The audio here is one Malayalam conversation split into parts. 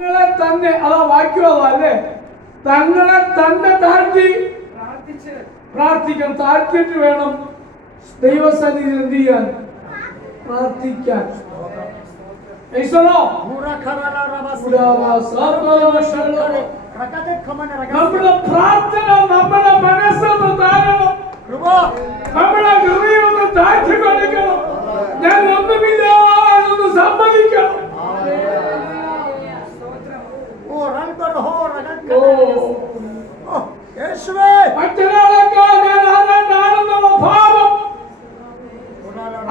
തന്നെ അതാ വാക്യമല്ലേ, തങ്ങളെ തന്നെ താഴ്ത്തി പ്രാർത്ഥിക്കണം. താഴ്ത്തിയിട്ട് വേണം ദൈവസന്നിധി എന്ത് ചെയ്യാൻ? പ്രാർത്ഥിക്കാൻ. നമ്മുടെ പ്രാർത്ഥന നമ്മുടെ മനസ്സൊന്ന് താഴണം, നമ്മുടെ ഹൃദയം ഒന്ന് താഴ്ത്തി കൊടുക്കണം. ഞാൻ ഒന്നുമില്ല എന്ന് സമ്മതിക്കണം. മറ്റൊരാളെക്കാൾ ഞാൻ ആരാണ്ടാണെന്നുള്ള ഭാവം,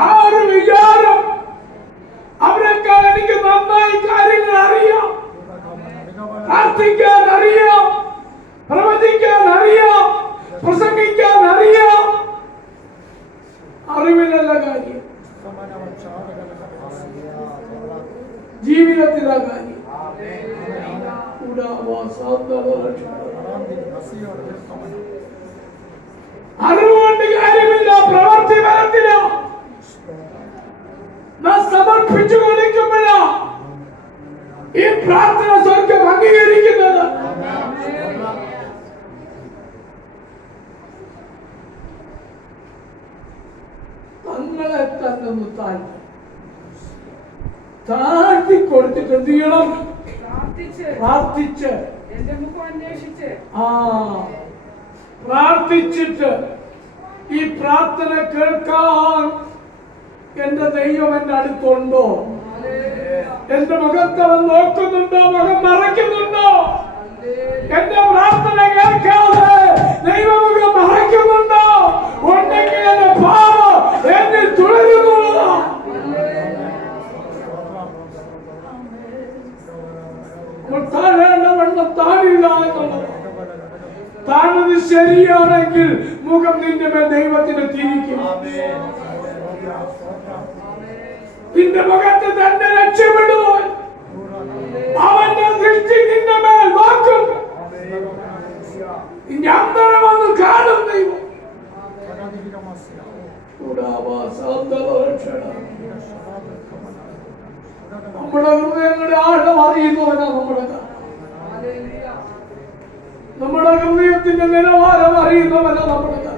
ആ ഒരു വിചാരം, അവരെക്കാൾ എനിക്ക് നന്നായി കാര്യങ്ങൾ അറിയാം, പ്രാർത്ഥിക്കാൻ അറിയാം, പ്രവചിക്കാൻ അറിയാം, പ്രസംഗിക്കാൻ അറിയാം. അറിവിലല്ല കാര്യം, ജീവിതത്തിലാ കാര്യം. അറിവുകൊണ്ട് കാര്യമില്ല, പ്രവർത്തി വരത്തില്ല. നാം സമർപ്പിച്ചു കൊടുക്കുമ്പോഴാ ഈ പ്രാർത്ഥന സ്വർഗം അംഗീകരിക്കുന്നത്. തങ്ങളെ തന്നെ താഴ്ത്തി കൊടുത്തിട്ട് എന്ത് ചെയ്യണം? പ്രാർത്ഥിച്ച് പ്രാർത്ഥിച്ചിട്ട് ഈ പ്രാർത്ഥന കേൾക്കാൻ എന്റെ ദൈവം എന്റെ അടുത്തുണ്ടോ? എന്റെ മുഖത്ത് അവൻ നോക്കുന്നുണ്ടോ? മുഖം മറയ്ക്കുന്നുണ്ടോ? എന്റെ പ്രാർത്ഥന കേൾക്കാതെ ദൈവമുഖം മറയ്ക്കുന്നുണ്ടോ? ഉണ്ടെങ്കിൽ എന്റെ പാപം എന്നിൽ തുടരുന്നുള്ളതാ. താഴേണ്ടവണ്ണം താഴില്ല എന്നുള്ളത്. താഴത് ശരിയാണെങ്കിൽ മുഖം നിന്റെ മേൽ ദൈവത്തിന് തിരിക്കും. നിന്റെ മുഖത്ത് തന്നെ രക്ഷപ്പെടുമോ? അവന്റെ ദൃഷ്ടി നിന്റെ മേൽ നോക്കും. നിന്റെ അന്തരം ഒന്ന് കാണും ദൈവം. നമ്മുടെ ഹൃദയങ്ങളുടെ ആഴം അറിയുന്നവനാ നമ്മുടെ ഹൃദയത്തിന്റെ നിലവാരം അറിയുന്നവനാ നമ്മുടെ.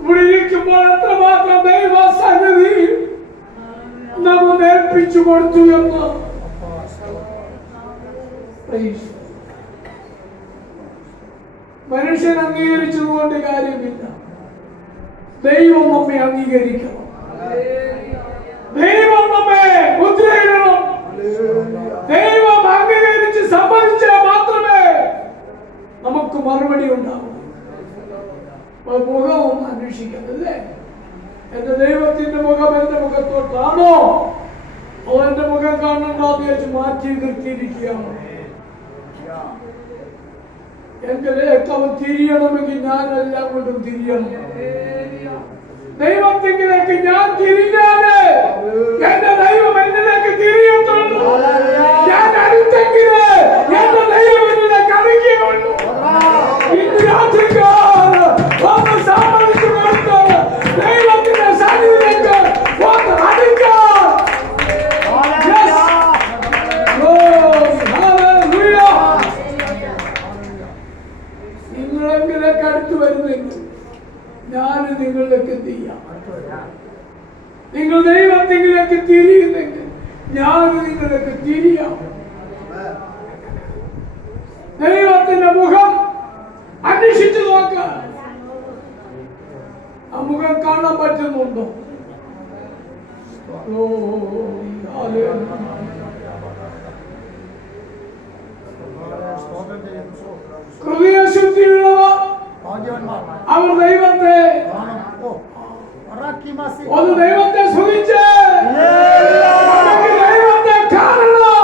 ഇവിടെ ഇരിക്കുമ്പോൾ എത്രമാത്രം ദൈവ സന്നിധി നമ്മൾ ഏൽപ്പിച്ചു കൊടുത്തു എന്ന് മനുഷ്യൻ അംഗീകരിച്ചതുകൊണ്ട് കാര്യമില്ല. ദൈവം നമ്മെ അംഗീകരിക്കണം. ദൈവം നമ്മെ മുദ്രയിടണം. ദൈവം അംഗീകരിച്ച് സമ്മതിച്ചാൽ മാത്രമേ നമുക്ക് മറുപടി ഉണ്ടാവും. മുഖവും അന്വേഷിക്കുന്നല്ലേ? എന്റെ ദൈവത്തിന്റെ മുഖം എന്റെ മുഖത്തോട്ടാണോ? അവന്റെ മുഖം കാണണ്ടോ എന്ന് വെച്ച് മാറ്റി നിർത്തിയിരിക്കുകയാണ്. എങ്കിലേക്ക് അവൻ തിരിയണമെങ്കിൽ ഞാൻ എല്ലാം കൊണ്ടും തിരിയണം. ദൈവത്തിലേക്ക് ഞാൻ തിരിഞ്ഞാല് എന്റെ ദൈവം എന്നിലേക്ക് തിരിയത്തുള്ളൂ. ഞാൻ അടുത്തെങ്കില് എന്റെ ദൈവം എന്നിലേക്ക് അറിയുകയുള്ളൂ. ഇന്ന് രാത്രിക്കാണ് ഒന്ന് സമ്മതിച്ചു കൊടുത്ത് ദൈവത്തിന്റെ സന്നിധിയിലേക്ക് ഒന്ന് അടുക്കാൻ. നിങ്ങളെങ്കിലേക്ക് അടുത്ത് വരുന്നെങ്കിൽ ഞാൻ നിങ്ങളിലേക്ക് എന്ത് ചെയ്യാം? നിങ്ങൾ ദൈവത്തിലേക്ക് തിരിയുന്നെങ്കിൽ ഞാൻ നിങ്ങളിലേക്ക് തിരിയാം. ദൈവത്തിന്റെ മുഖം അന്വേഷിച്ചു നോക്കാൻ. ആ മുഖം കാണാൻ പറ്റുന്നുണ്ടോ? ഹൃദയശുദ്ധിയുള്ളവർ അവർ ദൈവത്തെ ഒന്ന് ദൈവത്തെ സ്തുതിച്ച് ദൈവത്തെ കാണണോ?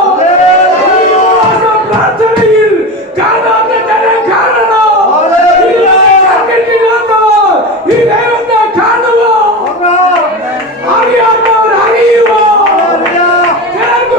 പ്രാർത്ഥനയിൽ കാണാത്ത ജനം കാണണോ? ഈ ദൈവത്തെ കാണുമോ? അറിയാത്തവർ അറിയുമോ? ചിലർക്ക്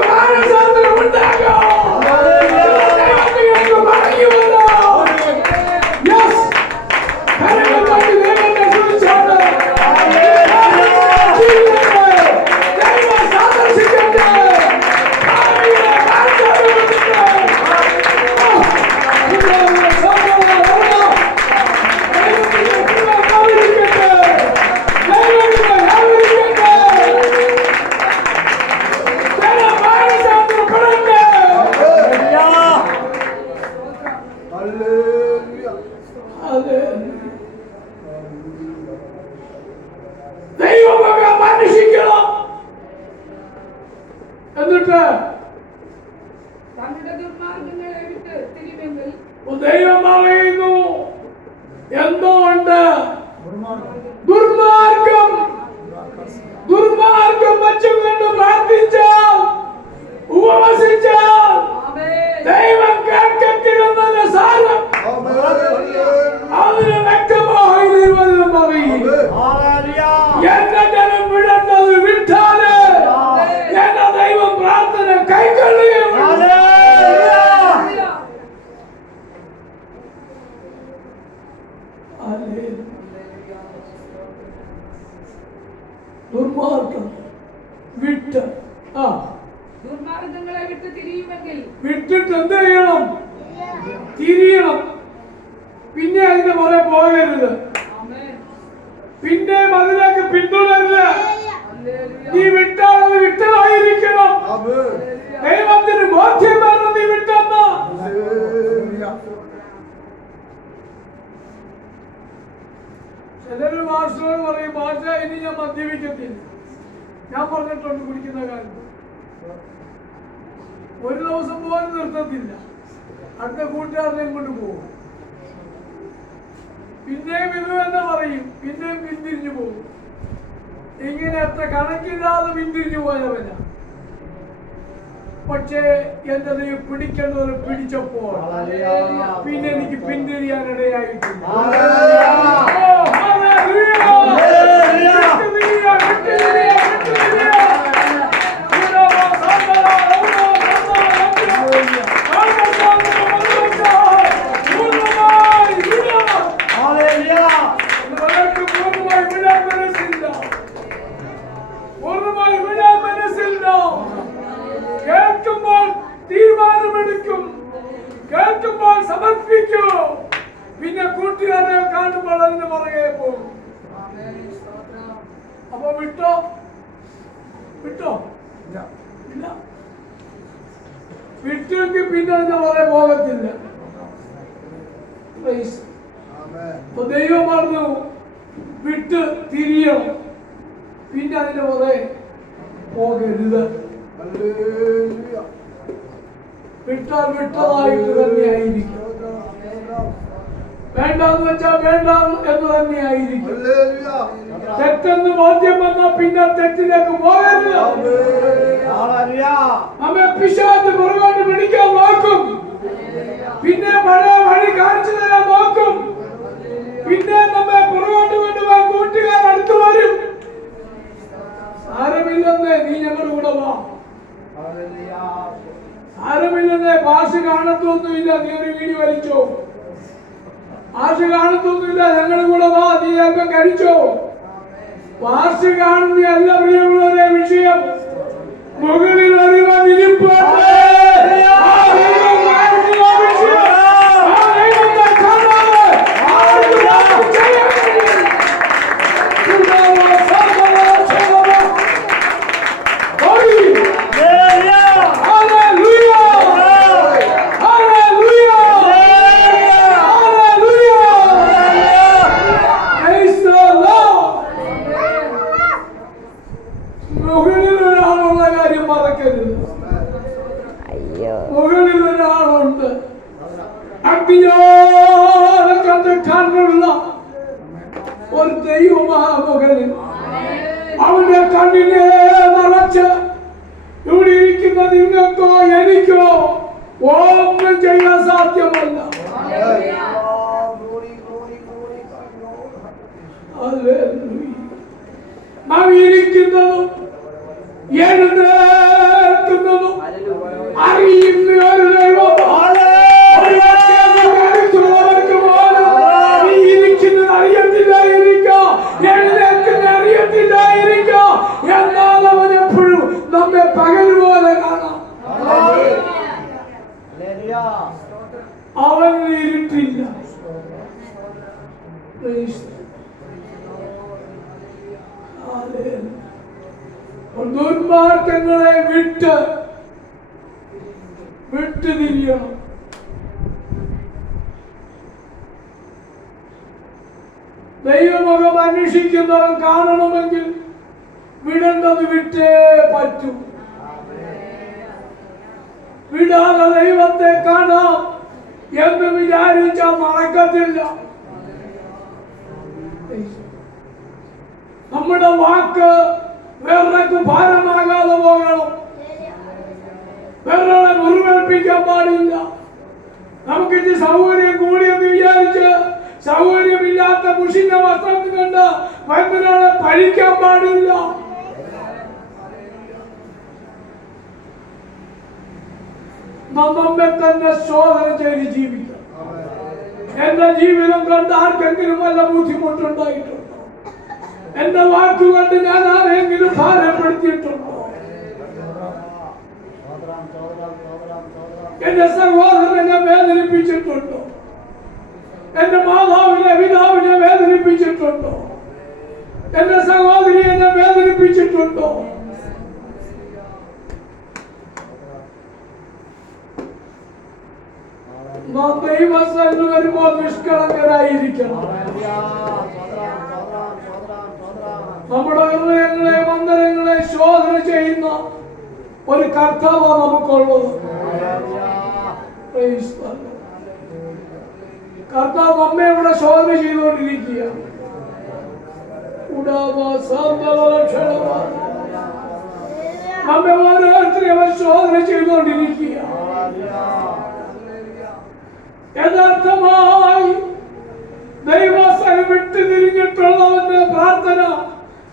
തങ്ങളുടെ ദുർമാർഗങ്ങളെ വിട്ട് തിരിവെങ്കിൽ ദൈവം പറയുന്നു എന്തോ ഉണ്ട് ദുർമാർഗം വെച്ചുകൊണ്ട് പ്രാർത്ഥിച്ചാൽ ഉപവസിച്ചാൽ ദൈവം കേൾക്കത്തില്ലെന്നല്ല സാരം. അതിന് വ്യക്തമായി ദൈവം പറയും എന്റെ ജനം വിടേണ്ടത് വിട്ടാല് എന്റെ ദൈവം പ്രാർത്ഥന കൈക്കൊള്ളുകയുള്ളൂ. ദുർമാർഗം വിട്ട് ദുർമാർഗങ്ങളെ വിട്ട് തിരിയുമെങ്കിൽ വിട്ടിട്ട് എന്ത് ചെയ്യണം? തിരിയണം. പിന്നെ അതിന്റെ പുറകെ പോകരുത്. പിന്നെ അതിലേക്ക് പിന്തുടരുത്. നീ വിട്ടാൽ വിട്ടതായിരിക്കണം. ദൈവത്തിന് ബോധ്യം വരണം നീ വിട്ടെന്ന്. ചിലര് മാസ്റ്ററോട് പറയും ഭാഷ ഇനി ഞാൻ മദ്യപിക്കത്തില്ല. ഞാൻ പറഞ്ഞിട്ടുണ്ട് കുടിക്കുന്ന കാലത്ത് ഒരു ദിവസം പോലും നിർത്തത്തില്ല. അടുത്ത കൂട്ടുകാരനെയും കൊണ്ട് പോകും. പിന്നെയും ഇത് തന്നെ പറയും. പിന്നെയും പിന്തിരിഞ്ഞു പോകും. ഇങ്ങനെ എത്ര കണക്കില്ലാതെ പിന്തിരിഞ്ഞു പോയവന. പക്ഷേ എന്റെ ദൈവം പിടിക്കേണ്ടവരെ പിടിച്ചപ്പോൾ പിന്നെ എനിക്ക് പിന്തിരിയാനിടയായിട്ടില്ല. കേൾക്കുമ്പോൾ തീരുമാനമെടുക്കും. കേൾക്കുമ്പോൾ സമർപ്പിക്കൂ. പിന്നെ കൂട്ടുകാരെ കാണുമ്പോൾ അതിന് പുറകെ പോകും. അപ്പൊ വിട്ടോ ഇല്ല. വിട്ടെങ്കിൽ പിന്നെ അതിന്റെ പുറകെ പോകത്തില്ല. ദൈവം പറഞ്ഞു വിട്ട് തിരിയണം. പിന്നെ അതിന്റെ പുറകെ പോകരുത്. വിട്ടാൽ വിട്ടതായിട്ട് തന്നെയായിരിക്കും. വേണ്ടെന്ന് വെച്ചാൽ വേണ്ട എന്ന് തന്നെയായിരിക്കും. തെറ്റെന്ന് ബോധ്യം വന്നാൽ പിന്നെ തെറ്റിലേക്ക് പോകരുത്. നമ്മെ പിശാച് പുറകോട്ട് പിടിക്കാൻ നോക്കും. പിന്നെ പഴയ വഴി കാണിച്ചു തരാൻ നോക്കും. പിന്നെ നമ്മെ പുറകോട്ട് കൊണ്ടുപോകാൻ കൂട്ടുകാർ അടുത്ത് വരും. സാരമില്ലെന്നേ, നീ ഞങ്ങളുടെ കൂടെ വാ. സാരമില്ലെന്നേ, ഭാഷ കാണത്തൊന്നുമില്ല, നീ ഒരു വീഡിയോ വലിച്ചോ. ഭാഷ കാണത്തൊന്നുമില്ല, ഞങ്ങളുടെ കൂടെ വാ, നീ ചിലപ്പം കഴിച്ചോ. ഭാഷ കാണുന്നതല്ല പ്രിയമുള്ളവരെ വിഷയം. മുകളിൽ അറിവാൻ ഇരിപ്പുണ്ട്. മുകളിൽ ഒരാളുണ്ട്. അഗ്നിയോളം കണ്ണുള്ള ഒരു ദൈവമാ മുകളിൽ. അവന്റെ കണ്ണിനെ നിറച്ച് ഇവിടെ ഇരിക്കുന്ന നിങ്ങൾക്കോ എനിക്കോ ഒന്നും ചെയ്യാൻ സാധ്യമല്ല. നാം ഇരിക്കുന്നതും എഴുന്നേൽക്കുന്നതും അറിയുന്ന ഒരു ദൈവം. ഇരിക്കുന്നത് അറിയത്തില്ലായിരിക്കാം, എഴുന്നേൽക്കുന്ന അറിയത്തില്ലായിരിക്കാം. എന്നാൽ അവൻ എപ്പോഴും നമ്മെ പകൽ പോലെ കാണാം. അവന് ഇരുട്ടില്ല. ദുർമാർഗങ്ങളെ വിട്ട് തിരിയണം. ദൈവമുഖം അന്വേഷിക്കുന്നവൻ കാണണമെങ്കിൽ വിടേണ്ടത് വിട്ടേ പറ്റൂ. വിടാതെ ദൈവത്തെ കാണാം എന്ന് വിചാരിച്ചാൽ നടക്കത്തില്ല. നമ്മുടെ വാക്ക് വേറൊക്കെ ഭാരമാകാതെ പോകണം. വേറെ മുറിവേൽപ്പിക്കാൻ പാടില്ല. നമുക്കിത് സൗകര്യം കൂടിയെന്ന് വിചാരിച്ച് സൗകര്യമില്ലാത്ത മുഷിഞ്ഞ വസ്ത്രം കണ്ട് മറ്റൊരാളെ പഴിക്കാൻ പാടില്ല. നമ്മെ തന്നെ ശോധന ചെയ്ത് ജീവിക്കാം. എന്റെ ജീവിതം കണ്ട് ആർക്കെങ്കിലും വല്ല ബുദ്ധിമുട്ടുണ്ടായിട്ടുണ്ടോ? എന്റെ വാക്കുകൊണ്ട് ഞാൻ ആരെങ്കിലും ഭാരപ്പെടുത്തിയിട്ടുണ്ടോ? എന്റെ സഹോദരനെ വേദനിപ്പിച്ചിട്ടുണ്ടോ? എന്റെ മാതാവിനെ പിതാവിനെ വേദനിപ്പിച്ചിട്ടുണ്ടോ? എന്റെ സഹോദരിയെ വേദനിപ്പിച്ചിട്ടുണ്ടോ? ദൈവസന്നിധി വരുമ്പോൾ നിഷ്കളങ്കരായിരിക്കണം. നമ്മുടെ ഹൃദയങ്ങളെ മന്ദിരങ്ങളെ ശോധന ചെയ്യുന്ന ഒരു കർത്താവ് നമുക്കുള്ളത്. കർത്താവ് നമ്മെ ഇവിടെ ശോധന ചെയ്തുകൊണ്ടിരിക്കുക. നമ്മെ ഓരോരുത്തരെയും അവർ ശോധന ചെയ്തുകൊണ്ടിരിക്കുക. യഥാർത്ഥമായി ദൈവസ്ഥലം വിട്ടു തിരിഞ്ഞിട്ടുള്ളവന്റെ പ്രാർത്ഥന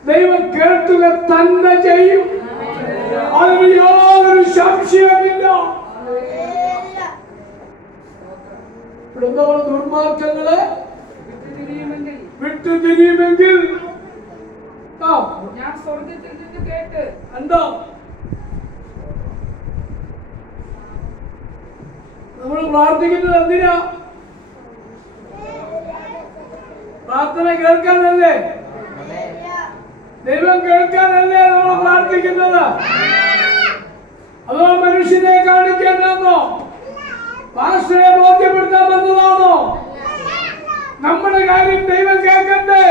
ദൈവം കേൾക്കുക തന്നെ ചെയ്യും. അതിന് യാതൊരു സംശയമില്ല. ഇവിടുന്നവർ ദുർമാർഗങ്ങളെ വിട്ടുതിരിയുമെങ്കിൽ ഞാൻ സ്വർഗത്തിൽ നിന്ന് കേട്ട് എന്താ നമ്മൾ പ്രാർത്ഥിക്കുന്നത്? എന്തിനാ? പ്രാർത്ഥന കേൾക്കാനല്ലേ? ദൈവം കേൾക്കാനല്ലേ നമ്മൾ പ്രാർത്ഥിക്കുന്നത്? അതോ മനുഷ്യനെ കാണിക്കാനാണോ? ഭാഷയെ ബോധ്യപ്പെടുത്താൻ വന്നതാണോ? നമ്മുടെ കാര്യം ദൈവം കേൾക്കണ്ടേ?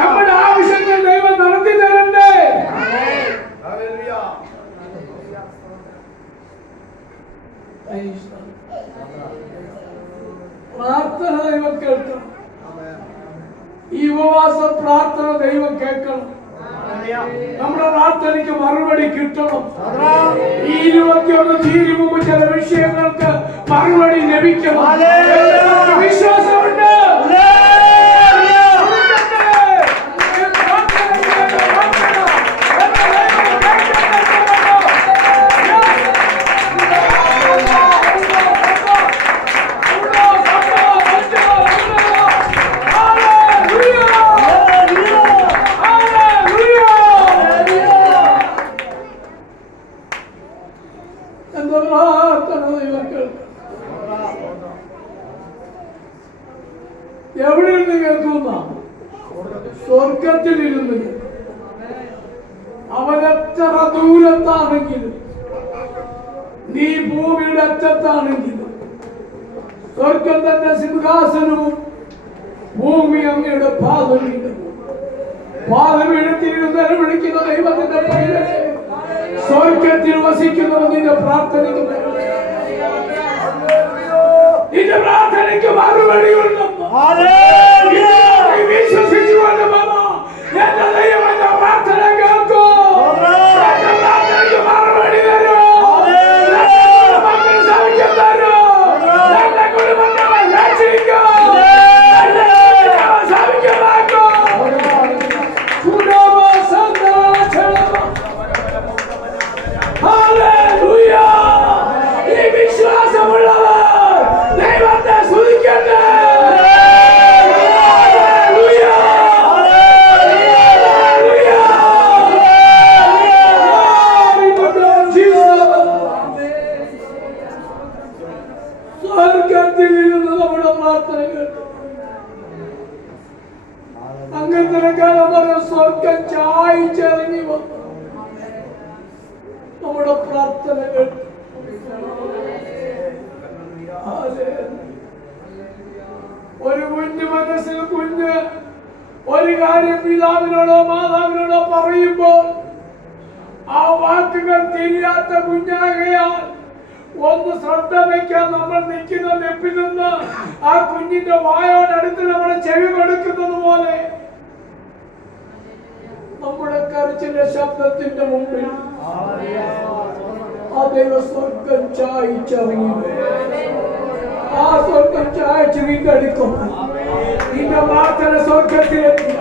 നമ്മുടെ ആവശ്യങ്ങൾ ദൈവം നടത്തി തരണ്ടേ? പ്രാർത്ഥന ദൈവം കേൾക്കണം. ഈ ഉപവാസ പ്രാർത്ഥന ദൈവം കേൾക്കണം. നമ്മുടെ പ്രാർത്ഥനയ്ക്ക് മറുപടി കിട്ടണം. ഈ 21 തീയതി മുമ്പ് ചില വിഷയങ്ങൾക്ക് മറുപടി ലഭിക്കണം. വിശ്വാസമുണ്ട്. എവിടെ ഇരുന്ന് കേൾക്കുന്ന? സ്വർഗത്തിലിരുന്ന്. അവനെത്ര ദൂരത്താണെങ്കിലും, നീ ഭൂമിയുടെ അറ്റത്താണെങ്കിലും, സ്വർഗം തന്റെ സിംഹാസനവും ഭൂമി അങ്ങയുടെ പാദപീഠവും. പാദപീഠത്തിരുന്ന് വിളിക്കുന്ന ദൈവത്തിന്റെ പൈതലേ, സ്വർഗത്തിൽ വസിക്കുന്നവൻ നിന്റെ പ്രാർത്ഥനയ്ക്ക് നിന്റെ പ്രാർത്ഥനയ്ക്ക് മറുപടി ഉണ്ടെന്ന് വിശ്വസിച്ചുകൊണ്ട് എന്റെ ദൈവം എന്റെ പ്രാർത്ഥന കേൾക്കും. എന്റെ പ്രാർത്ഥനയ്ക്ക് മറുപടി തരും. മക്കൾ സൗഖ്യം തരും. എന്റെ കുടുംബത്തെ രക്ഷിക്കും. സൗഖ്യമാക്കും. ഈ വിശ്വാസമുള്ളവർ ദൈവത്തെ സ്തുതിക്കട്ടെ. സ്വർഗത്തിലിരുന്ന് നമ്മുടെ പ്രാർത്ഥന കേട്ടു. അങ്ങനെ കാലം പറഞ്ഞ സ്വർഗം ചായച്ചിറങ്ങി വന്നു നമ്മുടെ പ്രാർത്ഥന കേട്ടു. ഒരു കുഞ്ഞു മനസ്സിൽ കുഞ്ഞ് ഒരു കാര്യം പിതാവിനോടോ മാതാവിനോടോ പറയുമ്പോൾ ആ വാക്കുകൾ തിരിയാത്ത കുഞ്ഞാകയാൽ ഒന്ന് ശ്രദ്ധ വയ്ക്കാൻ നമ്മൾ നിൽക്കുന്ന നെപ്പിൽ നിന്ന് ആ കുഞ്ഞിന്റെ വായോടടുത്ത് നമ്മുടെ ചെവി കൊടുക്കുന്നത് പോലെ നമ്മുടെ കരച്ചിലെ ശബ്ദത്തിന്റെ മുമ്പിൽ ആ ദൈവ സ്വർഗം ചായച്ചിറങ്ങി ആ സ്വർഗം ചായച്ച് വീണ്ടെടുക്കും. നിന്റെ പ്രാർത്ഥന സ്വർഗത്തിലെത്തി.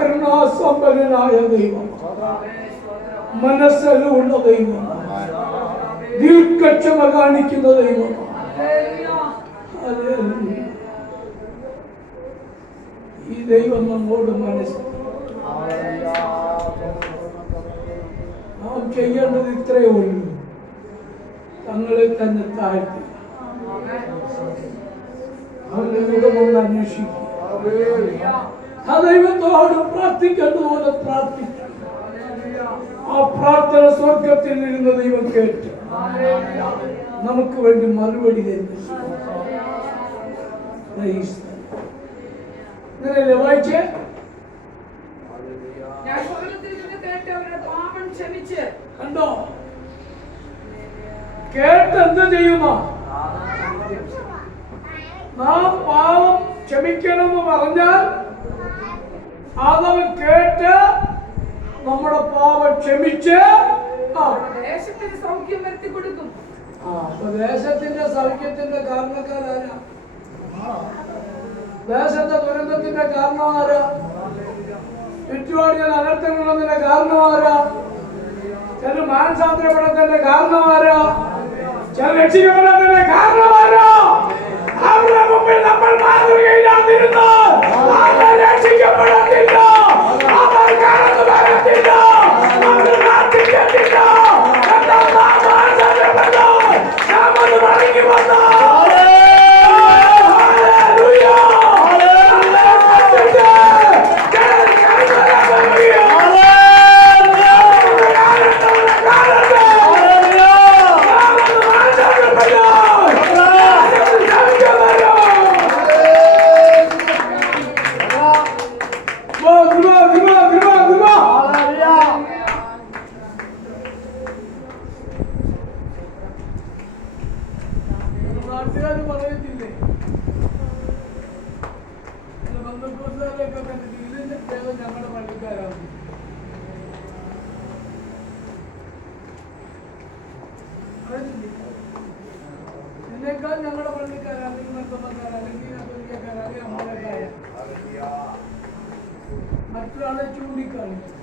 കരുണാസമ്പന്നനായ ദൈവം, മനസ്സലുള്ള ദൈവം, ദീർഘക്ഷമ കാണിക്കുന്ന ദൈവം. ഈ ദൈവം നമ്മോട് മനസ്സിൽ നാം ചെയ്യേണ്ടത് ഇത്രയേ ഉള്ളൂ. തങ്ങളെ തന്നെ താഴ്ത്തി അവന്റെ മുഖമൊന്ന് അന്വേഷിക്കും. ആ ദൈവത്തോട് പ്രാർത്ഥിക്കേണ്ടതുപോലെ പ്രാർത്ഥിച്ചു. ആ പ്രാർത്ഥന സ്വർഗത്തിൽ ഇരുന്ന ദൈവം കേട്ടു നമുക്ക് വേണ്ടി മറുപടി തരുന്നു. ഇങ്ങനെയല്ലേ വായിച്ചേ? കണ്ടോ? കേട്ട് എന്ത് ചെയ്യുമോ? നാം പാവം ക്ഷമിക്കണമെന്ന് പറഞ്ഞാൽ അതവൻ കേട്ട് നമ്മുടെ പാവം ക്ഷമിച്ച് ദേശത്തിന് സൗഖ്യം വരുത്തി കൊടുക്കും. അപ്പൊ ദേശത്തിന്റെ സൗഖ്യത്തിന്റെ കാരണക്കാരാരാ? ദേശത്തെ ദുരന്തത്തിന്റെ കാരണം ആരാ? ചുറ്റുപാടുകൾ അനർത്ഥങ്ങളുള്ളതിന്റെ കാരണമാരാ? ചില മാനസാന്തരപ്പെടത്തിന്റെ കാരണമാരാ? ചില രക്ഷിക്കപ്പെടത്തിന്റെ കാരണമാരാ? അവരുടെ മുമ്പിൽ നമ്മൾ മാതൃകയില്ലാതിരുന്നാൽ അവർ രക്ഷിക്കപ്പെടത്തില്ല, അവർ കടന്നു വരത്തില്ല, അവർ പ്രാർത്ഥിക്കത്തില്ല. എന്നാൽ നാം മാനസാന്തരപ്പെട്ടാൽ നാം അത് മടങ്ങി വന്നാൽ ഞങ്ങളുടെ പള്ളിക്കാരാണ്. എന്നേക്കാൾ ഞങ്ങളുടെ പള്ളിക്കാരാ, അല്ലെങ്കിൽ മറ്റൊന്നക്കാരാ, അല്ലെങ്കിൽ അതൊരിക്കാരാ, അല്ലെങ്കിൽ അമ്മക്കാരാ. മറ്റൊരാളെ ചൂണ്ടിക്കാണിക്കും.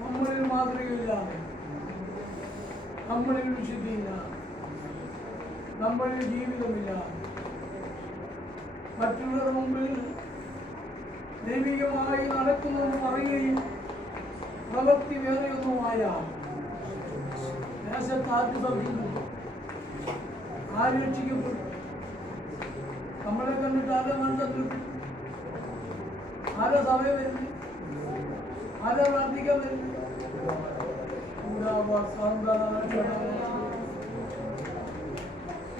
നമ്മളിൽ മാതൃകയില്ലാതെ, നമ്മളിൽ വിശുദ്ധിയില്ലാതെ, നമ്മളിൽ ജീവിതമില്ലാതെ മറ്റുള്ളവരുടെ മുമ്പിൽ ദൈവികമായി നടക്കുന്നെന്ന് പറയുകയും പ്രവൃത്തി വേറെയൊന്നുമായ ദേശത്ത് ആര് സഹിക്കുന്നു? ആര് രക്ഷിക്കപ്പെടും? നമ്മളെ കണ്ടിട്ട് ആരെ മനസ്സിൽ ആരെ സഭ വരുന്നു? ആരെ പ്രാർത്ഥിക്കാൻ വരുന്നു?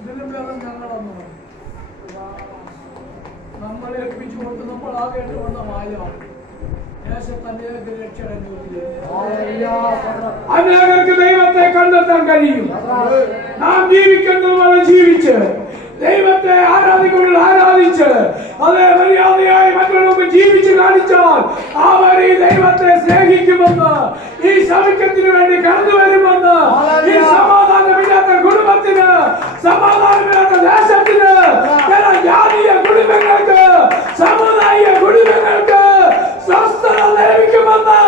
ഇതിലും വേറെ ഞങ്ങളൊന്നും നമ്മളെ ഏൽപ്പിച്ചു കൊണ്ട് നമ്മൾ ആകേണ്ട മായമാണ്. അനേകർക്ക് ദൈവത്തെ കണ്ടെത്താൻ കഴിയും. നാം ജീവിക്കുന്നത് പോലെ ജീവിച്ച് ദൈവത്തെ ആരാധിച്ച് അതേ മര്യാദയായി മറ്റുള്ളവർക്ക് ജീവിച്ച് കാണിച്ചാൽ അവർ ഈ ദൈവത്തെ സ്നേഹിക്കുമെന്ന്, ഈ സൗഖ്യത്തിന് വേണ്ടി കടന്നു വരുമെന്ന്, ഈ സമാധാനമില്ലാത്ത കുടുംബത്തിന്, സമാധാനമില്ലാത്ത ദേശത്തിന്, ചില ജാതീയ കുടുംബങ്ങൾക്ക്, സാമുദായിക കുടുംബങ്ങൾക്ക് സ്വസ്ഥത ലഭിക്കുമെന്ന്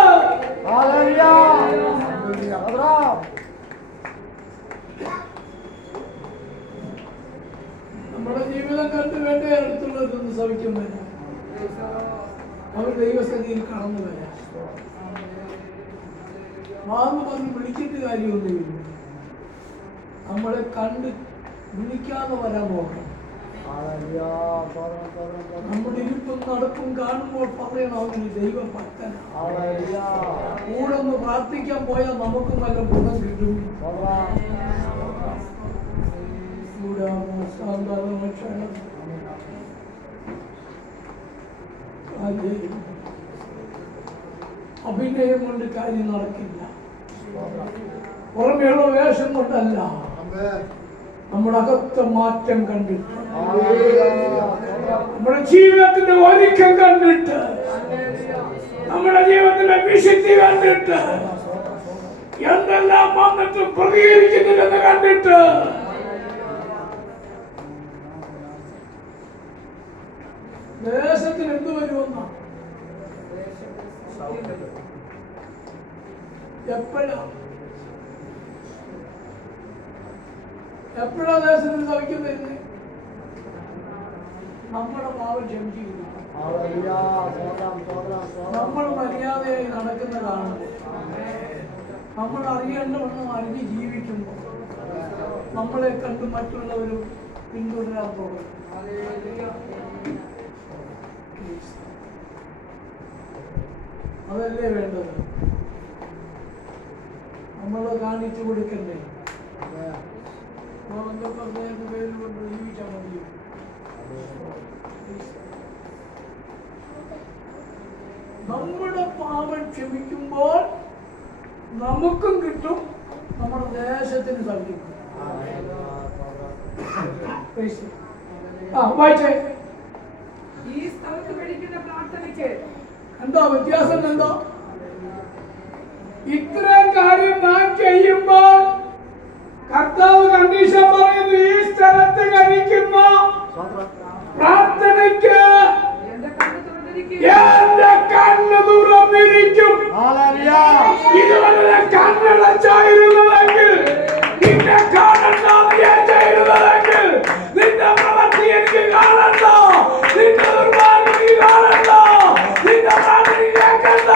നമ്മുടെ ജീവിതം കണ്ട് വേണ്ട അടുത്തുള്ളതൊന്ന് സൗഖ്യം വരാം. അവർ ദൈവസന്നിധിയിൽ കടന്നു വരാം. വാങ്ങു പറഞ്ഞ് വിളിച്ചിട്ട് കാര്യമൊന്നുമില്ല. നമ്മളെ കണ്ട് വിളിക്കാതെ വരാൻ നോക്കണം. നമ്മുടെ ഇരിപ്പും നടപ്പും കാണുമ്പോൾ പറയണം അവന് ദൈവം ഭക്തനാണ്. കൂടെ ഒന്ന് പ്രാർത്ഥിക്കാൻ പോയാൽ നമുക്കും വല്ല ഗുണം കിട്ടും. അഭിനയം കൊണ്ട് കാര്യം നടക്കില്ല. പുറമെയുള്ള വേഷം കൊണ്ടല്ല, നമ്മുടെ അകത്തെ മാറ്റം കണ്ടിട്ട്, നമ്മുടെ ജീവിതത്തിന്റെ ഒരുക്കം കണ്ടിട്ട്, നമ്മുടെ ജീവിതത്തിന്റെ വിശുദ്ധി കണ്ടിട്ട്, എന്തെല്ലാം വന്നിട്ടും പ്രതികരിക്കുന്നില്ലെന്ന് കണ്ടിട്ട് ദേശത്തിന് എന്ത് വരുമെന്ന എപ്പോഴാ ദേശത്തിന് സൗഖ്യം വരുന്നത്? നമ്മുടെ പാവം ക്ഷമിച്ചിരിക്കുന്നു. നമ്മൾ മര്യാദയായി നടക്കുന്ന കാണുമ്പോൾ, നമ്മൾ അറിയേണ്ടവണ്ണം അറിഞ്ഞ് ജീവിക്കുമ്പോൾ നമ്മളെ കണ്ട് മറ്റുള്ളവരും പിന്തുടരാൻ പോകും. അതല്ലേ വേണ്ടത്? നമ്മൾ കാണിച്ചു കൊടുക്കണ്ടേ? പേര് കൊണ്ട് ജീവിച്ചാൽ മതി. നമ്മുടെ പാപം ക്ഷമിക്കുമ്പോൾ നമുക്കും കിട്ടും, നമ്മുടെ ദേശത്തിന് സാധിക്കും. വായിച്ചേ. ഈ സ്ഥലത്ത് പഠിക്കുന്ന പ്രാർത്ഥനയ്ക്ക് എന്താ വ്യത്യാസം? എന്താ ഇത്രയും കാര്യം നാം ചെയ്യുമ്പോൾ കർത്താവ് കണ്ടീഷൻ പറയുന്നു, ഈ സ്ഥലത്ത് കഴിക്കുന്ന പ്രാർത്ഥനയ്ക്ക് എന്റെ കണ്ണ് തുറന്നിരിക്കും. ഇതുവരെ കണ്ണടച്ചായിരുന്നതെങ്കിൽ നിന്നെ കാണണ്ടെന്ന് ഞാൻ ചെയ്തതെങ്കിൽ നിന്റെ പ്രവൃത്തി എനിക്ക് കാണണ്ട, നിന്റെ ദുർമാർഗ്ഗം നീ കാണണ്ട, നിന്റെ പ്രാർത്ഥന കേൾക്കണ്ട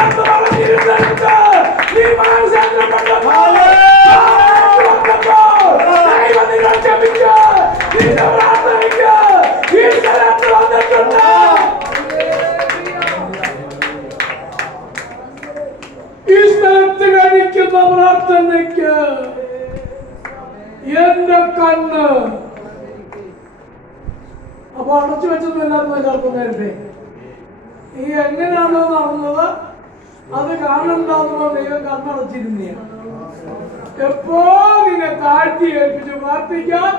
എന്ന് പറഞ്ഞിരുന്നെടുത്ത് നീ മനസ്സെന്നപ്പെട്ടപ്പോൾ ദൈവം നിന്നെ ക്ഷമിച്ച് നിന്റെ പ്രാർത്ഥനയ്ക്ക് ഈ സ്ഥലത്ത് വന്നിട്ടുണ്ട്. ഈ സ്ഥലത്ത് കഴിക്കുന്ന പ്രാർത്ഥനയ്ക്ക് എന്റെ കണ്ണ് അപ്പൊ അടച്ചു വെച്ചത് എല്ലാവർക്കും എല്ലാവർക്കും നേരത്തെ ഈ എങ്ങനെയാണോ നടന്നത് അത് കാണണ്ടെന്നുള്ള ദൈവം കണ്ണടച്ചിരുന്ന എപ്പോ നിന്നെ താഴ്ത്തി ഏൽപ്പിച്ച് പ്രാർത്ഥിക്കാൻ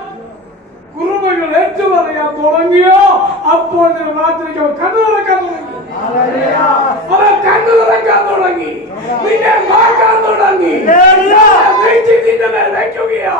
കുറുമകൾ ഏറ്റു പറയാൻ തുടങ്ങിയോ അപ്പോൾ നിന്നെ പ്രാർത്ഥിക്കാൻ കണ്ണു തുറക്കാൻ തുടങ്ങി. അവൻ കണ്ണു തുറക്കാൻ തുടങ്ങി, നിന്നെ നോക്കാൻ തുടങ്ങി, നിന്റെ മേൽ വയ്ക്കുകയോ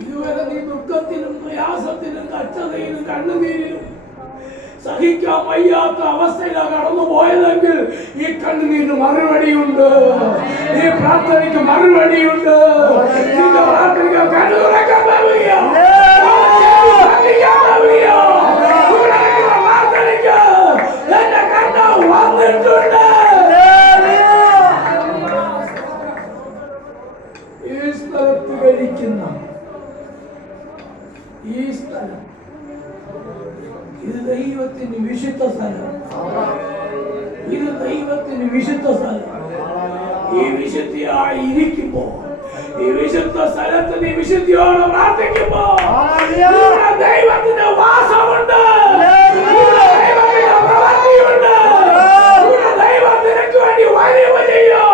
ഇതുവരെ നീ ദുഃഖത്തിലും പ്രയാസത്തിലും കഷ്ടതയിലും കണ്ണുനീരിലും സഹിക്കാൻ വയ്യാത്ത അവസ്ഥയിലാണ് കടന്നു പോയതെങ്കിൽ ഈ കണ്ണുനീരിന് മറുപടിയുണ്ട്, ഈ പ്രാർത്ഥനയ്ക്ക് മറുപടിയുണ്ട്. നിന്റെ പ്രാർത്ഥനയ്ക്ക് കണ്ണു തുറക്കാൻ പ്രാർത്ഥനയ്ക്ക് എന്റെ കണ്ണ് വന്നിട്ടുണ്ട്. ഈ സ്ഥലത്ത് കഴിക്കുന്ന ഈ സ്ഥലം ഇത് ദൈവത്തിന് വിശുദ്ധ സ്ഥലം, ഇത് ദൈവത്തിന് വിശുദ്ധ സ്ഥലം. ഈ വിശുദ്ധിയായി ഇരിക്കുമ്പോ ഈ വിശുദ്ധ സ്ഥലത്ത് നീ വിശുദ്ധിയോടെ പ്രാർത്ഥിക്കുമ്പോ ദൈവത്തിന്റെ വാസമുണ്ട്, ദൈവത്തിന്റെ പ്രവൃത്തിയുണ്ട്, ദൈവം നിനക്ക് വേണ്ടി വരിക ചെയ്യും.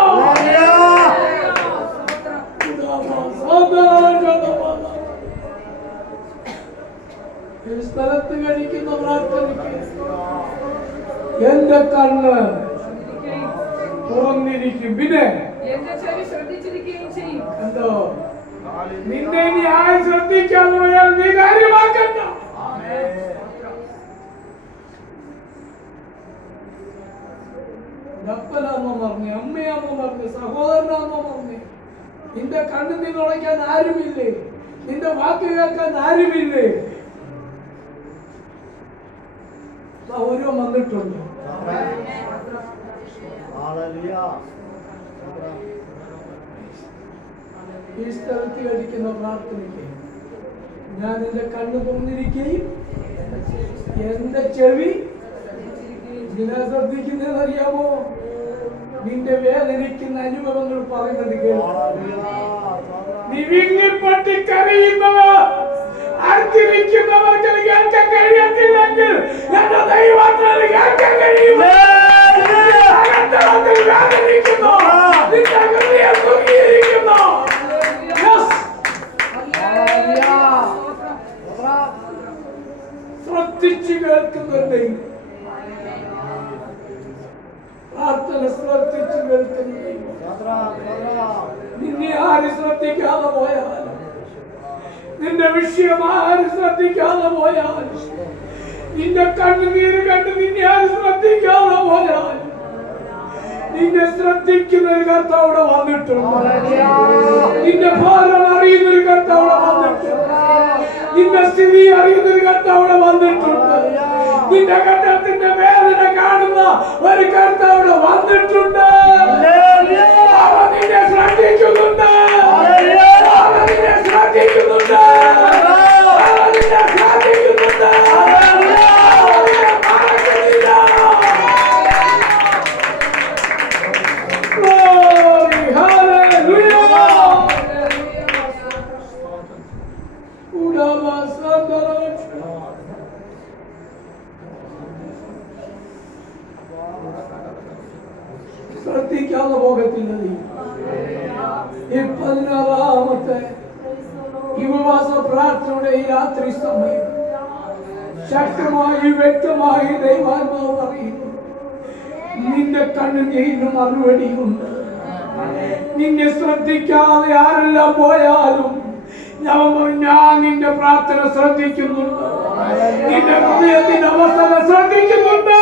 ഈ സ്ഥലത്ത് കഴിക്കുന്ന പ്രാർത്ഥനയ്ക്ക് എന്റെ കണ്ണ് തുറന്നിരിക്കും. പിന്നെ എന്തോ നിന്നെ നീ ആരും ശ്രദ്ധിക്കാതെ പോയാൽ നീ കാര്യമാക്കണ്ട. അപ്പനാന്നോ പറഞ്ഞു, അമ്മയാന്നോ പറഞ്ഞു, സഹോദരനാന്നോ പറഞ്ഞു, നിന്റെ കണ്ണ് നീ തുളയ്ക്കാൻ ആരുമില്ലേ, നിന്റെ വാക്ക് കേൾക്കാൻ ആരുമില്ലേ? ഓരോ വന്നിട്ടുണ്ട്. ഈ സ്ഥലത്ത് കഴിക്കുന്ന പ്രാർത്ഥനയ്ക്ക് ഞാൻ എന്റെ കണ്ണ് തുറന്നിരിക്കുകയും എന്റെ ചെവി ഇതിനെ ശ്രദ്ധിക്കുന്നതെന്ന് അറിയാമോ? നിന്റെ വേദനിക്കുന്ന അനുഭവങ്ങൾ പറയുന്നത് കേൾക്കും. നീ വിങ്ങിപ്പൊട്ടിക്കറിയുന്നവർ അടുത്തിരിക്കുന്നവർക്ക് കേൾക്കാൻ കഴിയത്തില്ലെങ്കിൽ എന്റെ ദൈവത്തിന് കേൾക്കാൻ കഴിയും. വേദനിക്കുന്നു, നിന്റെ ഹൃദയം തൂങ്ങിയിരിക്കുന്നു. ശ്രദ്ധിച്ചു കേൾക്കുന്നുണ്ട്, പ്രാർത്ഥന ശ്രദ്ധിച്ചു കേൾക്കുന്നുണ്ട്. നിന്നെ ആര് ശ്രദ്ധിക്കാതെ പോയാൽ, നിന്റെ വിഷയം ആര് ശ്രദ്ധിക്കാതെ പോയാൽ, നിന്റെ കണ്ണുനീര് കണ്ട് നിന്നെ ആര് ശ്രദ്ധിക്കാതെ പോയാൽ, നിന്നെ ശ്രദ്ധിക്കുന്ന ഒരു കർത്താവ് വന്നിട്ടുണ്ട്. നിന്റെ ഭാരം അറിയുന്ന ഒരു കർത്താവ് വന്നിട്ടുണ്ട്. നിന്റെ സ്ഥിതി അറിയുന്ന ഒരു കർത്താവ് വന്നിട്ടുണ്ട്. നിന്റെ ഘട്ടത്തിന്റെ വേദന കാണുന്ന ഒരു കർത്താവ് വന്നിട്ടുണ്ട്. അവൻ നിന്നെ ശ്രദ്ധിക്കുന്നുണ്ട്, അവൻ നിന്നെ ശ്രദ്ധിക്കുന്നുണ്ട്, അവൻ നിന്നെ ശ്രദ്ധിക്കുന്നുണ്ട്. Oh ഈ 16ാമത്തെ ഈ ഉപവാസ പ്രാർത്ഥനയുടെ ഈ രാത്രി സമയം ശക്തമായി വ്യക്തമായി ദൈവാത്മാവ് പറയുന്നു, നിന്റെ കണ്ണുനീരിന് മറുപടിയുണ്ട്. നിന്നെ ശ്രദ്ധിക്കാതെ ആരെല്ലാം പോയാലും ഞാൻ നിന്റെ പ്രാർത്ഥന ശ്രദ്ധിക്കുന്നുണ്ട്, നിന്റെ ഹൃദയത്തിന്റെ അവസ്ഥ ശ്രദ്ധിക്കുന്നുണ്ട്.